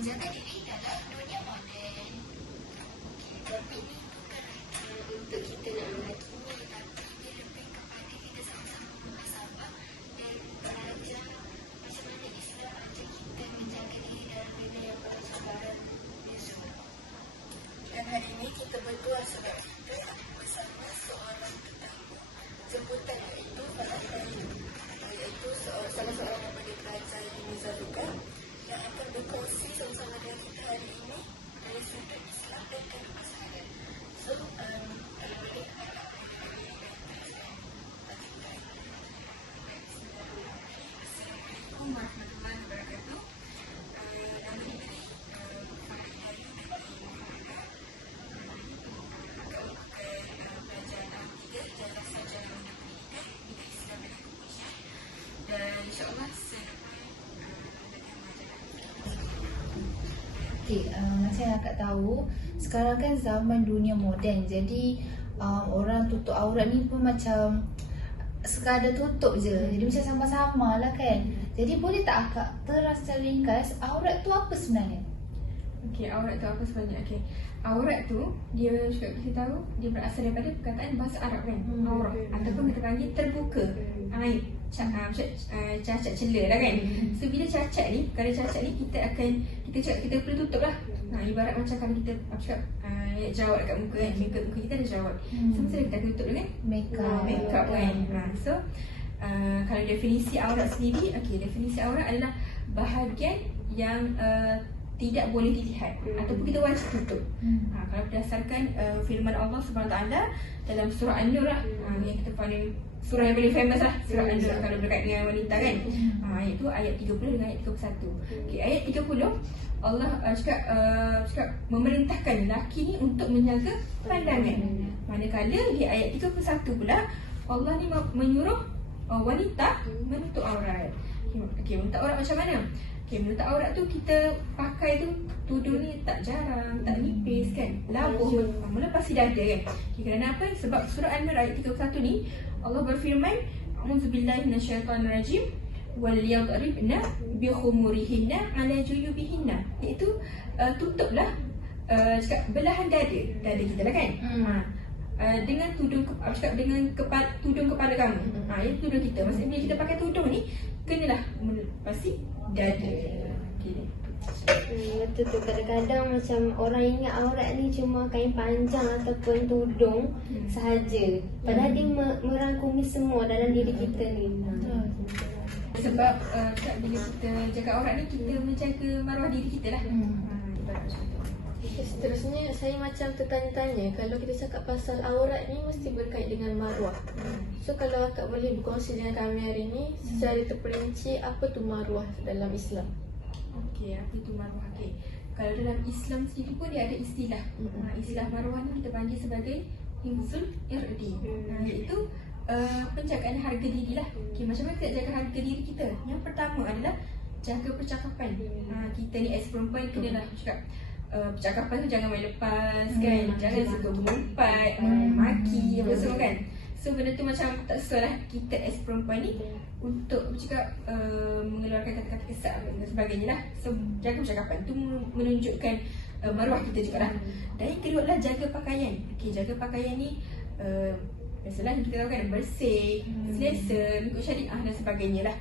menjaga diri dalam dunia moden. Tapi ini bukan untuk kita nak menghakimi, tapi dia lebih kepada kita sama-sama muhasabah dan belajar macam mana Islam ajar kita menjaga diri dalam dunia yang penuh cabaran dan syukur. Dan hari ini kita berdua sebab kita bersama seorang tetamu jemputan, iaitu iaitu salah seorang daripada pelajar Unizaruka yang akan berkongsi sama-sama dengan kita hari ini dari sudut Islam dan kebesaran. So, kalau boleh Assalamualaikum warahmatullahi wabarakatuh. Nama diberi pelajaran A3 Ijazah Sarjana Menengah Pendidikan Bidang Islam dan Kepolisian, dan insyaAllah macam yang akak tahu, sekarang kan zaman dunia moden, jadi orang tutup aurat ni pun macam sekadar tutup je, jadi macam sama-sama lah kan. Jadi boleh tak akak terang secara ringkas aurat tu apa sebenarnya? Okey, aurat tu apa sebenarnya? Okey, aurat tu dia juga kita tahu dia berasal daripada perkataan bahasa Arab kan, aurat, ataupun kita panggil terbuka, aib, cacat celah lah kan. So bila cacat ni, perkara cacat ni kita perlu tutup lah. Ibarat macam kalau kita jerawat kat muka kan, muka kita ada jerawat, so mesti kita tutup dengan makeup kan. So kalau definisi aurat sendiri, okey, definisi aurat adalah bahagian yang tidak boleh dilihat ataupun kita wajib tutup. Kalau berdasarkan firman Allah SWT dalam surah An-Nur lah, yang kita paling surah yang paling famous lah, surah An-Nur kalau berkait dengan wanita kan. Iaitu ayat 30 dengan ayat 31. Okay, ayat 30 Allah cakap memerintahkan lelaki ni untuk menjaga pandangan. Manakala di ayat 31 pula Allah ni menyuruh wanita menutup aurat. Okay, menutup aurat macam mana? Okay, menutup aurat tu kita pakai tu tudung ni tak jarang, tak nipis kan, labuh, melepasi dada kan. Okay, kerana apa? Sebab surah An-Nur ayat 31 ni Allah berfirman, A'udzubillahi minasyaitonirrajim, wal yadribna bi khumurihinna ala juyubihinna, iaitu tutuplah belahan dada kita lah kan. Dengan tudung tudung kepala kamu. Itu tudung kita. Maksudnya bila kita pakai tudung ni kenalah melepasi dada. Betul tu, kadang-kadang macam orang ingat aurat ni cuma kain panjang ataupun tudung sahaja, padahal dia merangkumi semua dalam diri kita ni. Sebab bila kita jaga aurat ni, kita menjaga maruah diri kita lah. Seterusnya saya macam tertanya-tanya, kalau kita cakap pasal aurat ni mesti berkait dengan maruah. So kalau akak boleh berkongsi dengan kami hari ni secara terperinci, apa tu maruah dalam Islam? Okey, apa itu maruah? Okey, kalau dalam Islam sendiri pun dia ada istilah. Istilah maruah ni kita panggil sebagai hifzul irdi, iaitu penjagaan harga diri lah. Okay, macam mana kita jaga harga diri kita? Yang pertama adalah jaga percakapan. Kita ni as perempuan kenalah cakap percakapan tu jangan main lepas kan, jangan suka mengumpat, maki apa semua kan. So benda tu macam tak sesuai lah kita as perempuan ni untuk bercakap, mengeluarkan kata-kata kesat dan sebagainya lah. So jaga percakapan tu menunjukkan maruah kita juga lah. Dan yang kedua adalah jaga pakaian. Okay, jaga pakaian ni biasalah kita tahu kan, bersih, selesa, ikut syariah dan sebagainya lah.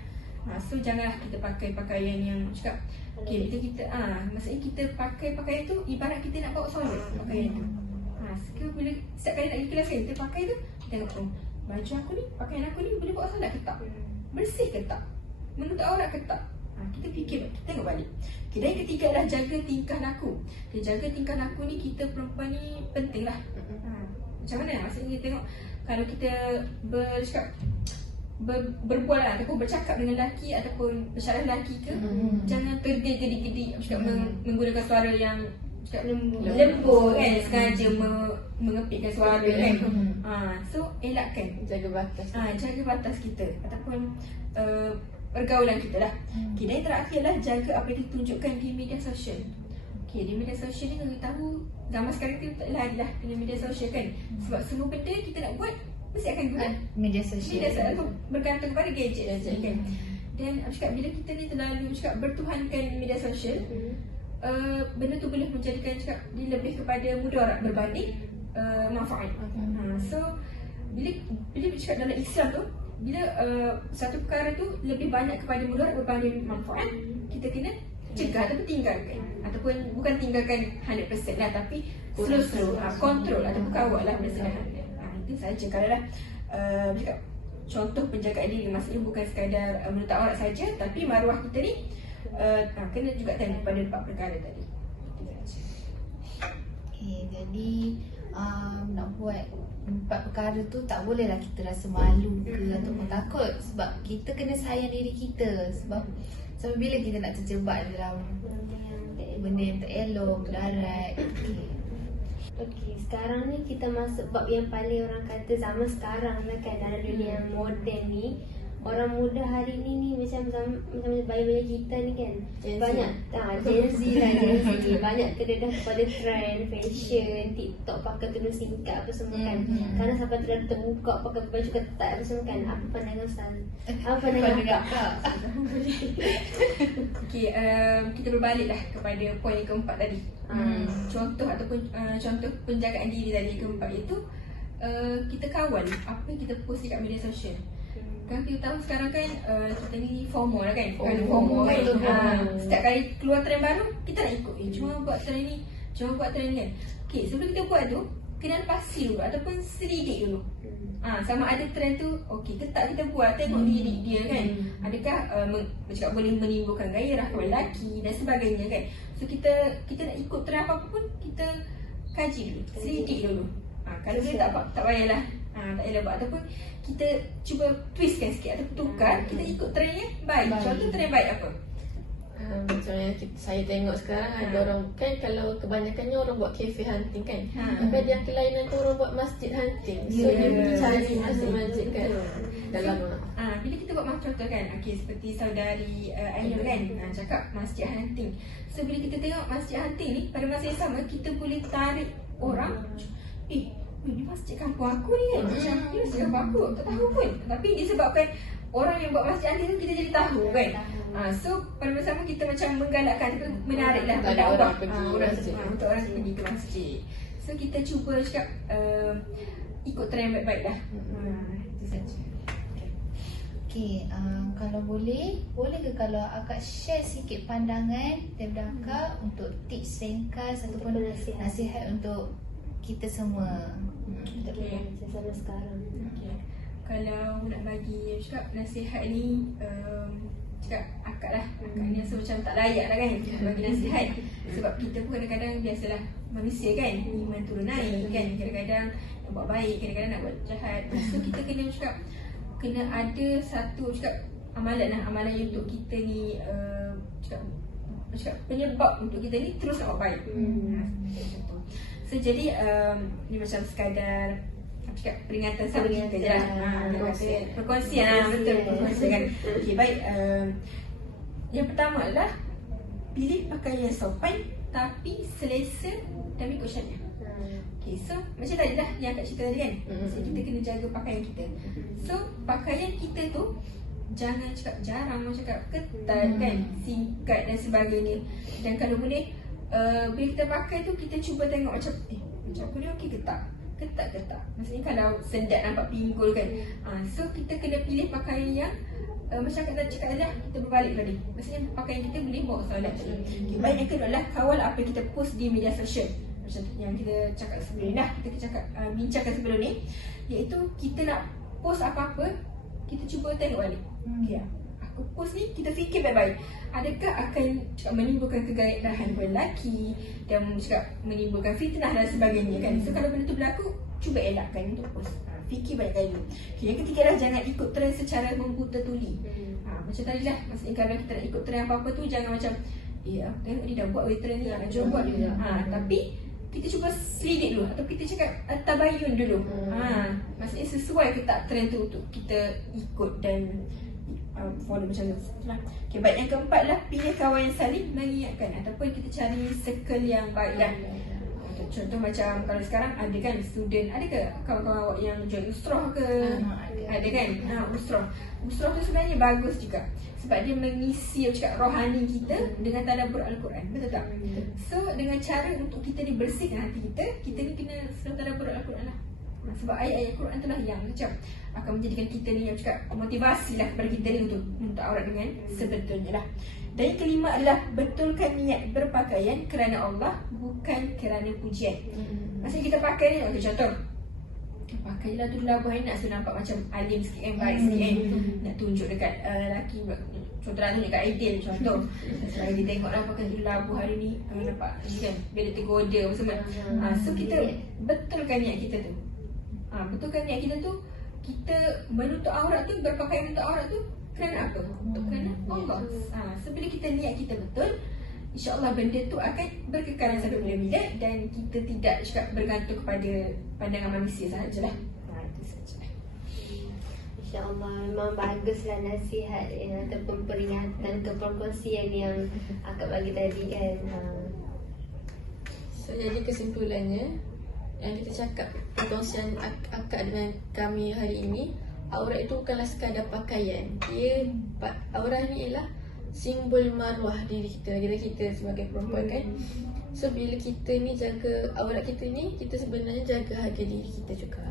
So janganlah kita pakai pakaian yang cakap itu kita maksudnya kita pakai pakaian tu ibarat kita nak bawa solat pakaian tu. So bila setiap kali nak pergi kelas kan, kita pakai tu, kita tengok baju aku ni, pakaian aku ni boleh bawa solat ke tak? Bersih ke tak? Menutup aurat ke tak? Kita fikir, kita tengok balik. Okay, dan yang ketiga adalah jaga tingkah laku. Okay, jaga tingkah laku ni kita perempuan ni penting lah. Macam mana? Maksudnya tengok kalau kita berbual lah, ataupun bercakap dengan lelaki ataupun bersyarat lelaki ke, jangan tergedik-gedik menggunakan suara yang lembut kan, sengaja mengepitkan suara kan. So elakkan, Jaga batas. jaga batas kita ataupun pergaulan kita lah. Okay, dan yang terakhir lah jaga apa yang ditunjukkan di media sosial. Okay, di media sosial ni kita tahu zaman sekarang kita tak lari lah dengan media sosial kan. Sebab semua benda kita nak buat mesti akan guna Media sosial. Bergantung pada gadget kan. Dan cakap bila kita ni terlalu bertuhankan media sosial, benda tu boleh menjadikan cakap dia lebih kepada mudarat berbanding manfaat. So bila cakap dalam Islam tu, bila satu perkara tu lebih banyak kepada mudarat berbanding manfaat, kita kena cegah ataupun tinggalkan, ataupun bukan tinggalkan 100% lah, tapi slow kontrol ataupun kawal lah sederhana. Itu saja. Kalau lah cakap contoh penjagaan diri, maksudnya bukan sekadar menutup aurat saja, tapi maruah kita ni kena juga tengok pada 4 perkara tadi. Okay, jadi nak buat 4 perkara tu tak bolehlah kita rasa malu ke ataupun takut, sebab kita kena sayang diri kita. Sebab sampai bila kita nak terjebak dalam benda yang tak elok, mudarat. Okey, sekarang ni kita masuk bab yang paling orang kata zaman sekarang lah kan, dalam dunia yang moden ni. Orang muda hari ni macam bayi-bayi kita ni kan, Gen Z. banyak Gen Z lah, Gen Z banyak kededah kepada trend, fashion, TikTok, pakai tudung singkat apa semua kan. Kadang sampai terlalu terbuka, pakai baju ketat apa semua kan. Apa pandangan Ustaz? Apa pandangan Kak? Okay, kita berbaliklah kepada poin yang keempat tadi. Contoh ataupun contoh penjagaan diri tadi yang keempat itu, kita kawal apa yang kita post dekat media sosial. Kan kita tahu sekarang kan kita ni FOMO lah kan. FOMO kan. Setiap kali keluar trend baru, kita nak ikut. Cuma buat trend ni, cuma buat trend ni kan. Okay, sebelum kita buat tu, kena pasti dulu ataupun selidik dulu. Sama ada trend tu, okay ke tak kita buat, tengok diri dia kan. Adakah cakap boleh menimbulkan gairah kepada lelaki dan sebagainya kan. So kita nak ikut trend apa pun, kita kaji dulu, selidik dulu. Kalau dia tak payahlah. Tak payahlah buat, ataupun kita cuba twistkan sikit ataupun tukar, kita ikut trend yang baik. Contoh trend baik apa? Macam yang saya tengok sekarang ada orang kan, kalau kebanyakannya orang buat cafe hunting kan. Tapi ada yang kelainan tu orang buat masjid hunting. So dia pergi cari masjid-masjid kan dalam bila kita buat macam contoh kan, okay, seperti saudari Ainul kan, cakap masjid hunting. So bila kita tengok masjid hunting ni, pada masa yang sama kita boleh tarik orang, ni masjid kampung aku ni kan, macam ni masjid kampung aku, tak tahu pun. Tapi disebabkan orang yang buat masjid hunting tu, kita jadi tahu kan. So pada masa sama kita macam menggalakkan, menariklah orang pergi masjid. untuk orang pergi ke masjid. So kita cuba cakap ikut trend baik-baik lah. Itu saja. Okay, kalau boleh ke kalau akak share sikit pandangan daripada akak untuk tips ringkas ataupun nasihat untuk kita semua. Sama sekarang. Okay. Kalau nak bagi cakap nasihat ni, cakap akak lah. Akak ni rasa macam tak layak lah kan bagi nasihat. Sebab kita pun kadang-kadang biasalah manusia kan, iman turun naik kan. Kadang-kadang nak buat baik, kadang-kadang nak buat jahat. So kita kena cakap, kena ada satu cakap amalan lah. Amalan yang untuk kita ni cakap penyebab untuk kita ni terus nak buat baik. So jadi ni macam sekadar cakap peringatan sama kita je lah. Perkongsian. Betul, perkongsian kan. Okay, baik. Yang pertama adalah pilih pakaian yang sopan tapi selesa dan ikut syariah. Okay, so macam tadi lah yang akak cerita tadi kan. So kita kena jaga pakaian kita. So pakaian kita tu jangan cakap jarang, cakap ketat kan, singkat dan sebagainya. Dan kalau boleh bila kita pakai tu, kita cuba tengok macam macam aku ni okey ke tak? Ketat ke tak? Maksudnya kalau sedap nampak pinggul kan. So kita kena pilih pakaian yang macam kata cakap dah, kita berbalik tadi. Maksudnya pakaian kita boleh bawa solat. Baik, yang kedua adalah kawal apa yang kita post di media sosial. Macam yang kita cakap sebelum ni dah, kita cakap bincangkan sebelum ni, iaitu kita nak post apa-apa, kita cuba tengok balik. Okay, aku post ni, kita fikir baik-baik. Adakah akan cakap menimbulkan kegairahan kepada lelaki dan cakap menimbulkan fitnah dan sebagainya kan. So kalau benda tu berlaku, cuba elakkan untuk post. Fikir baik-baik dulu. Okay, yang ketiga dah, jangan ikut trend secara membuta tuli. Macam tadi lah, maksudnya kalau kita nak ikut trend apa-apa tu, jangan macam tengok dia dah buat trend ni, jom buat. Tapi kita cuba selidik dulu, atau kita cakap tabayun dulu. Maksudnya sesuai ke tak trend tu untuk kita ikut dan follow macam tu. Okay, baik, yang keempat lah, pilih kawan yang saling mengingatkan ataupun kita cari circle yang baik lah. Contoh macam kalau sekarang ada kan student, ada ke kawan-kawan awak yang join usrah ke? Ada kan? Usrah tu sebenarnya bagus juga sebab dia mengisi rohani kita dengan tadabbur Al-Quran. Betul tak? So dengan cara untuk kita dibersihkan hati kita, kita ni kena selalu tadabbur Al-Quran lah. Sebab ayat-ayat Quran tu lah yang macam akan menjadikan kita ni yang motivasi lah kepada kita ni untuk aurat dengan sebetulnya lah. Dan yang kelima adalah betulkan niat berpakaian kerana Allah, bukan kerana pujian. Maksudnya kita pakai ni, okay, contoh pakailah tu labuh nak so nampak macam alim sikit kan, baik sikit kan, nak tunjuk dekat lelaki. Contoh lah tunjuk kat Aidil contoh, sebab dia tengok lah pakai tu labuh hari ni, nampak kan, biar dia tergoda apa semua. So kita betulkan niat kita tu. Betulkan niat kita tu, kita menutup aurat tu, berpakaian menutup aurat tu kerana apa? Untuk kerana Allah. So bila kita niat kita betul, InsyaAllah benda tu akan berkekalan sampai bila-bila dan kita tidak bergantung kepada pandangan manusia sahajalah. Itu saja. InsyaAllah memang baguslah nasihat ataupun peringatan ke perkongsian yang akak bagi tadi kan. So jadi kesimpulannya yang kita cakap perkongsian akak dengan kami hari ini, aurat itu bukanlah sekadar pakaian. Aurat ni ialah simbol maruah diri kita sebagai perempuan kan. So bila kita ni jaga aurat kita ni, kita sebenarnya jaga harga diri kita juga.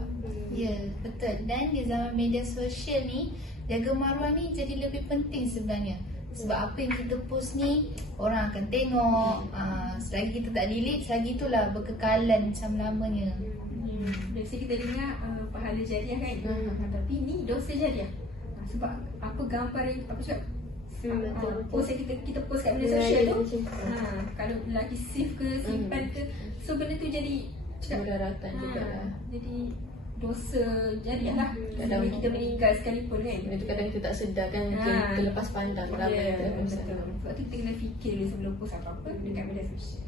Ya, betul. Dan di zaman media sosial ni, jaga maruah ni jadi lebih penting sebenarnya. Sebab apa yang kita post ni, orang akan tengok. Selagi kita tak delete, selagi itulah berkekalan selama-lamanya. Biasa kita dengar pahala jariah kan, tapi ni dosa jariah. Sebab apa gambar yang post yang kita post kat media sosial tu, kalau lelaki save ke, simpan ke, so benda tu jadi mudaratan juga lah. Jadi dosa jariah lah. Kadang kita meninggal sekalipun kan, benda tu kadang kita tak sedar kan, kita lepas pandang ramai yang betul. Sebab tu kita kena fikir sebelum post apa-apa dekat media sosial.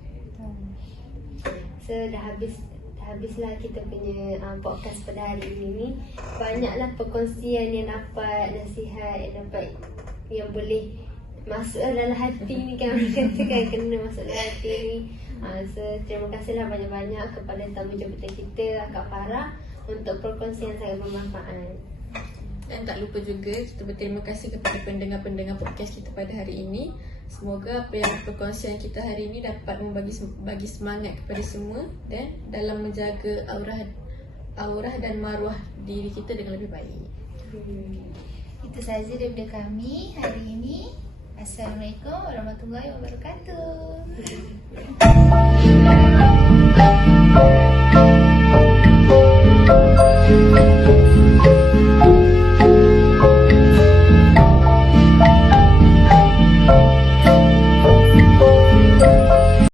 So habislah kita punya podcast pada hari ini ni. Banyaklah perkongsian yang dapat, nasihat yang dapat, yang boleh masuk dalam hati ni kan, orang katakan kena masuk dalam hati ni. So terima kasihlah banyak-banyak kepada tamu jemputan kita, Akak Farah, untuk perkongsian sangat bermanfaat. Dan tak lupa juga kita berterima kasih kepada pendengar-pendengar podcast kita pada hari ini. Semoga apa yang perkongsian kita hari ini dapat bagi semangat kepada semua dan dalam menjaga aurah dan maruah diri kita dengan lebih baik. Itu sahaja daripada kami hari ini. Assalamualaikum warahmatullahi wabarakatuh.